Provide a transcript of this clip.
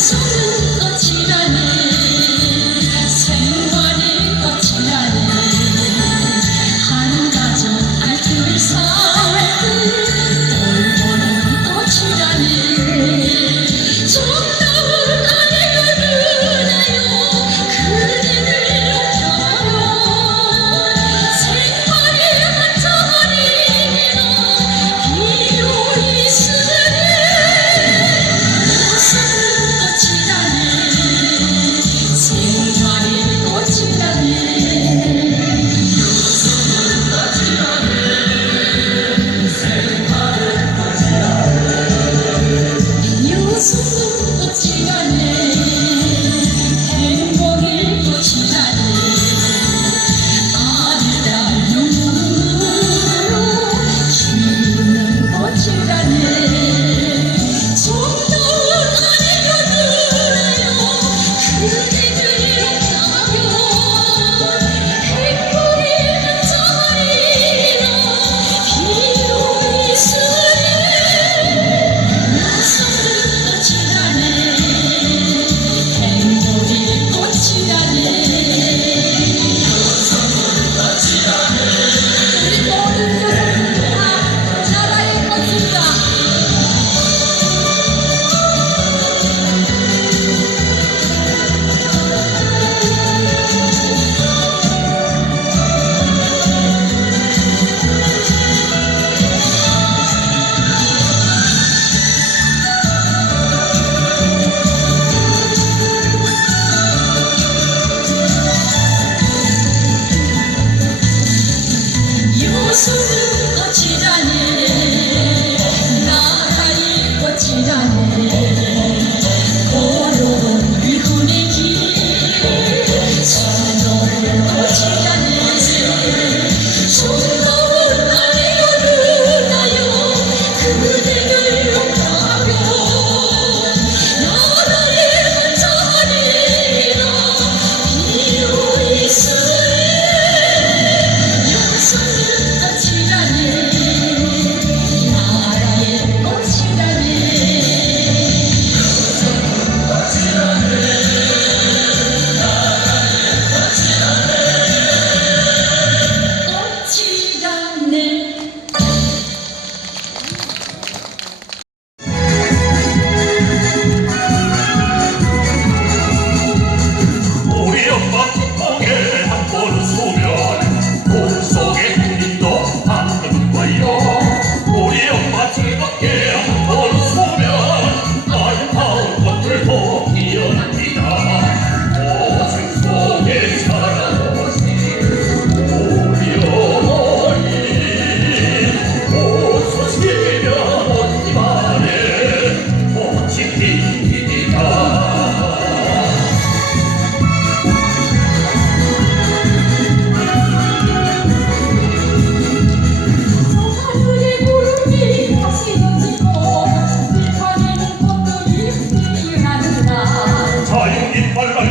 Yes. Jesus. por los